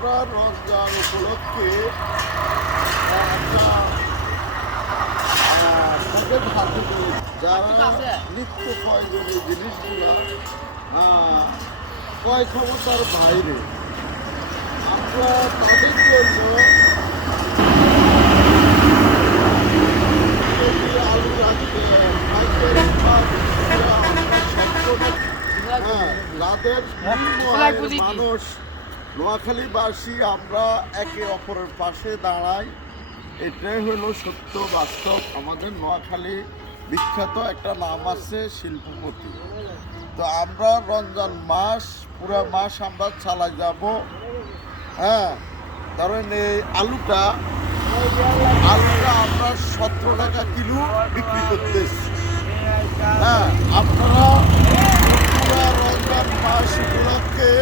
আমরা রমজান উপলক্ষে একটা প্যাকেট হাতে নিয়ে যারা নিত্য প্রয়োজনীয় জিনিসগুলো ক্রয় ক্ষমতার বাইরে আমরা তাদের জন্য আলু রাখতে যাদের মানুষ নোয়াখালীবাসী আমরা একে অপরের পাশে দাঁড়াই, এটাই হলো সত্য বাস্তব। আমাদের নোয়াখালী বিখ্যাত একটা নাম আছে শিল্পপতি। তো আমরা রমজান মাস পুরা মাস আমরা চালাই যাব। ধরেন এই আলুটা আমরা 17 টাকা কিলো বিক্রি করতেছি। আপনারা পুরা রমজান মাস উপলক্ষে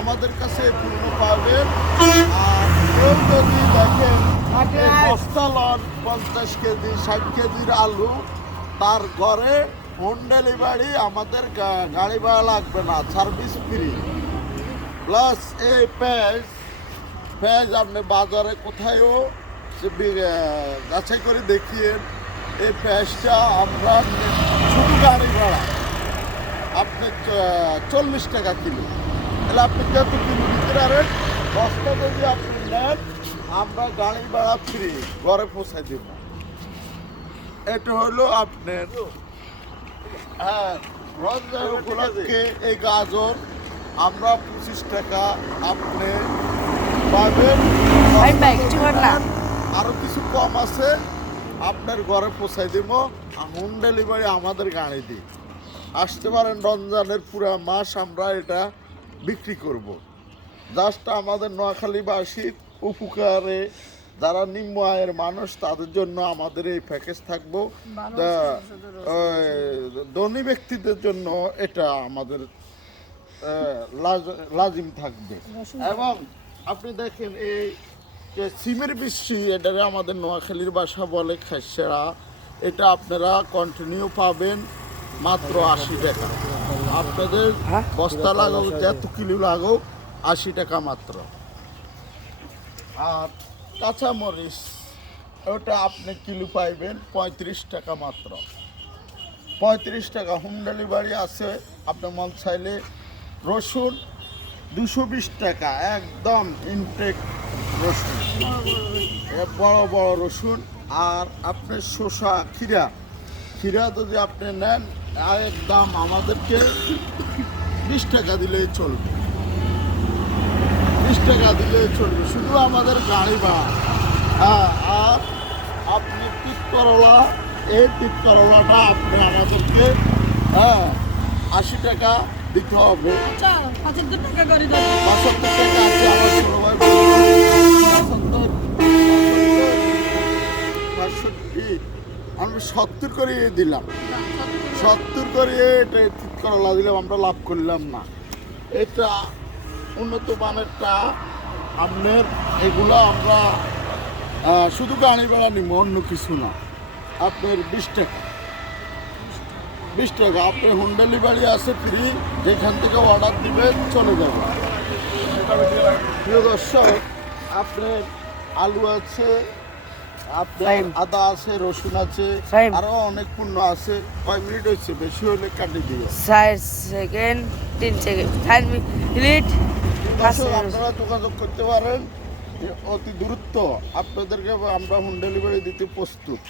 আমাদের কাছে পূর্ণ পাবেন। আর কেউ যদি দেখেন বস্তা লন 50 কেজি 60 কেজির আলু, তার ঘরে হোম ডেলিভারি, আমাদের গাড়ি ভাড়া লাগবে না, সার্ভিস ফ্রি। প্লাস এই পেঁয়াজ আপনি বাজারে কোথায়ও যাচাই করে দেখিয়ে এই পেঁয়াজটা আমরা শুধু গাড়ি ভাড়া আপনি 40 টাকা কিলো। তাহলে আপনি যত কিলো নিতে পারেন, বস্তা যদি আপনি নেন আমরা গাড়ি ভাড়া ফ্রি ঘরে পৌঁছাই দেব। এটা হলো আপনার রমজান উপলক্ষে এই গাজর আমরা 25 টাকা আপনি পাবেন। আরো কিছু কম আছে, আপনার ঘরে পৌঁছাই দেব। হোম ডেলিভারি আমাদের গাড়ি দিই, আসতে পারেন। রমজানের পুরা মাস আমরা এটা বিক্রি করব। জাস্ট আমাদের নোয়াখালীবাসীর উপকারে, যারা নিম্ন আয়ের মানুষ তাদের জন্য আমাদের এই প্যাকেজ থাকবো। ধনী ব্যক্তিদের জন্য এটা আমাদের লাজিম থাকবে। এবং আপনি দেখেন এই যে সিমের বৃষ্টি, এটারে আমাদের নোয়াখালীর ভাষা বলে খেসরা, এটা আপনারা কন্টিনিউ পাবেন মাত্র 80 টাকা। আপনাদের বস্তা লাগাও যত কিলো লাগাও 80 টাকা মাত্র। আর কাঁচামরিচ ওটা আপনি কিলো পাইবেন 35 টাকা মাত্র। 35 টাকা হোম ডেলিভারি আছে। আপনি মন চাইলে রসুন 220 টাকা, একদম ইনটেক রসুন, বড় বড় রসুন। আর আপনি শসা ক্ষীরা যদি আপনি নেন একদম আমাদেরকে 20 টাকা দিলেই চলবে। 20 টাকা দিলেই চলবে, শুধু আমাদের গাড়ি ভাড়া। আর আপনি তিত করলা, এই তিত করলাটা আপনি আমাদেরকে 80 টাকা দিতে হবে। 75 টাকা আছে আমার ছোট ভাই 65, আমরা 70 করে দিলাম। 70 করে এটা ঠিক করলা দিলাম, আমরা লাভ করলাম না। এটা উন্নত মানেরটা আপনার, এগুলো আমরা শুধু গাড়ি ভাড়া নিব, অন্য কিছু না। আপনার 20 টাকা আপনি হোম ডেলিভারি আছে ফ্রি, যেখান থেকে অর্ডার দিবেন চলে যাবে। প্রিয় দর্শক, আপনার আলু আছে, আপনার আদা আছে, রসুন আছে, আরো অনেক পণ্য আছে। কয় মিনিট হচ্ছে? বেশি হলে কাটি দিয়ে 4 সেকেন্ড 3 সেকেন্ড 5 মিনিট। আপনারা যোগাযোগ করতে পারেন অতি দ্রুত। আপনাদেরকে আমরা হোম ডেলিভারি দিতে প্রস্তুত।